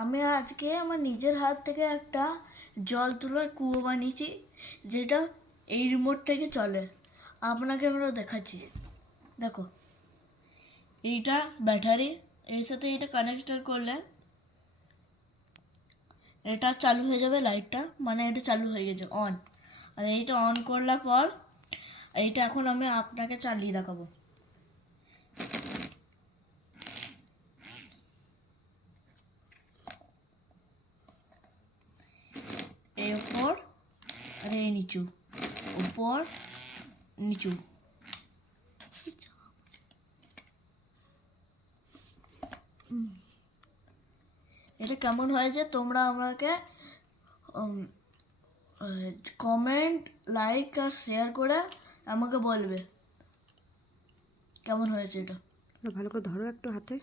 আমি আজকে আমার নিজের হাত থেকে একটা জল তোলার কুয়ো বানিয়েছি, যেটা এই রিমোট থেকে চলে। আপনাকে আমরা দেখাচ্ছি, দেখো। এইটা ব্যাটারি, এর সাথে এটা কানেক্ট করলে এটা চালু হয়ে যাবে, লাইটটা মানে এটা চালু হয়ে গেছে, অন। আর এইটা অন করলার পর এইটা এখন আমি আপনাকে চালিয়ে দেখাবো। এই উপর আর এই নিচু, উপর নিচু। এটা কেমন হয়েছে তোমরা আমাকে কমেন্ট, লাইক আর শেয়ার করে আমাকে বলবে কেমন হয়েছে এটা। ভালো করে ধরো একটু হাতে।